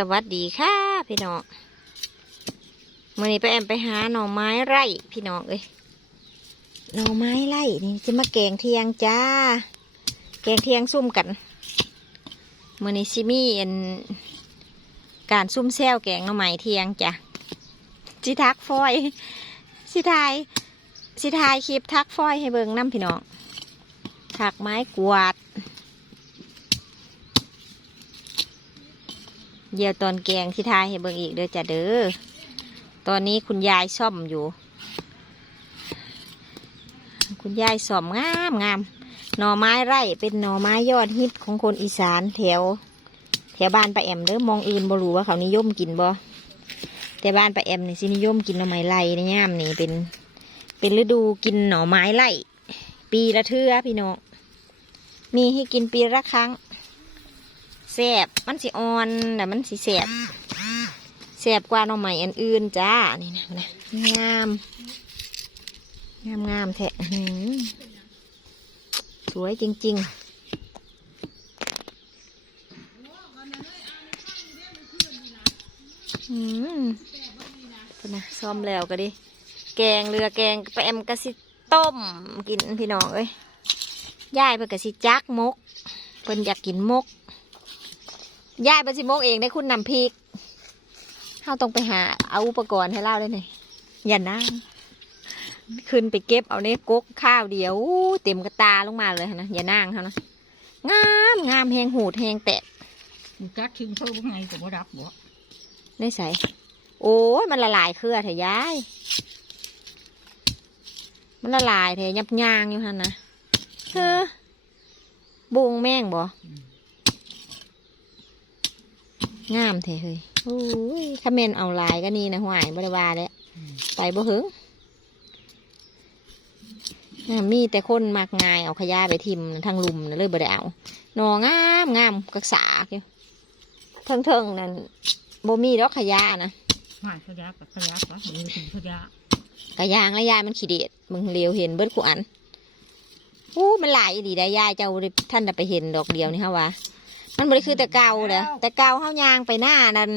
สวัสดีค่ะ พี่น้องมื่อนี้ไปแอมไปหาหน่อไม้ไร่ พี่น้องเอ้ยหน่อไม้ไร่นี่จะมาแกงเทียงจ้า แกงเทียงซุ่มกันมื่อนี้ซิมี่อันการซุ่มแซวแกงหน่อไม้เทียงจ้ะสิทักฟอยสิทายสิทายคลิปทักฟอยให้เบิ่งน้ำพี่น้องถักไม้กวาด เดี๋ยวตอนแกงที่ทายให้เบิ่งอีกเด้อจ้ะเด้อ ตอนนี้คุณยายซ่อมอยู่ คุณยายซ่อมงามงามหน่อไม้ไร่เป็นหน่อไม้ยอดฮิตของคนอีสานแถว แถวบ้านป้าแอมเด้อมองอื่นบ่รู้ว่าเขานิยมกินบ่แต่บ้านป้าแอมนี่สินิยมกินหน่อไม้ไร่ในย่ามนี่เป็น เป็นฤดูกินหน่อไม้ไร่ปีละเทื่อพี่น้องมีให้กินปีละครั้ง แสบมันสิอ่อนแต่มันสิแสบแสบกว่าหน่อไม้อันอื่นจ้า นี่นะนะงาม งามงามแท้อื้อหือสวยจริง ๆอืมนะซ่อมแล้วก็ดิ แกงเรือแกงไปมกะสิต้มกินพี่น้องเอ้ยยายเพิ่นกะสิจักมกเพิ่นอยากกินมก ยายเป็นสิโมกเองได้คุณนำพริกเราต้องไปหาเอาอุปกรณ์ให้เล่าได้หน่อยอย่านั่งขึ้นไปเก็บเอาเนี่ยกกข้าวเดียวอู้เต็มกระตาลงมาเลยนะอย่านั่งเขานะงามงามแหงหูดแหงแตกจักทิ้งเพิ่มว่าไงก็บ่รับบ่ได้ใส่โอ้ยมันละลายเครือเถอะยาย มันละลายเถอะยับยางอยู่ฮันนะเฮ้อบุงแม่งบ่ งามแท้เฮ้ยโอ้ยถ้าเมนเอาลายก็นี่นะหวายบริวาแล้วไปบ่หึงอ่ามีแต่คนมากงายเอาขยะไปทิมทางลุมนะเลยบ่ได้เอาหนองามงามกักษาอยู่เทิงเทิงๆนั่นบ่มีดอกขยะนะหายขยะกับขยะปะมือถึงขยะกะยางและยายมันขี้เดียดมึงเลียวเห็นเบิดกูอันอู้มันหลายอีดีได้ยายเจ้าบ่ได้ท่านได้ไปเห็นดอกเดียวนี่ฮะวะ มันบริคือแต่เก่าเด้อแต่เก่าเฮายางไปหน้านั่น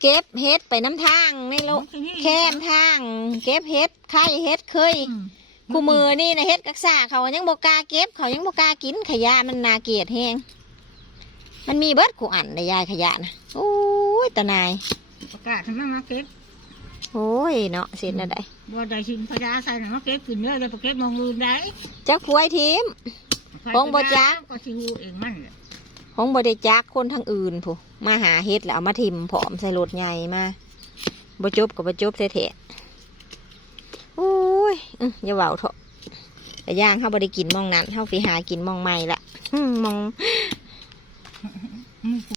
เก็บเฮ็ดไปน้ำทางในโลแคมทาง เก็บเฮ็ดไข่เฮ็ดเคยคู่มือนี่นะเฮ็ดกักษาเขายังบกล้าเก็บ เขายังบกล้ากินขยะมันนาเกลียดแฮงมันมีเบิดกูอันในยายขยะนะโอ้ยตานายประกาศทำไมมาเก็บโอ้ยเนาะเสร็จแล้วได้บ่ได้ทิ้งขยะใส่หนังมาเก็บกินเนื้อเลยไปเก็บมองลืมได้จักพวยทีมของบ่จักก็สิฮู้เองมันแหละ ของบริจักคนทางอื่นผู้มาหาเฮ็ดแล้วเอามาทิมผอมใส่รถใหญ่มาบ่จบกับ่จบแท้ๆโอ้ยอย่าเบาเถอะแต่ย่างเฮาบริกินมองนั้นเฮาฝีหากินมองใหม่ละมอง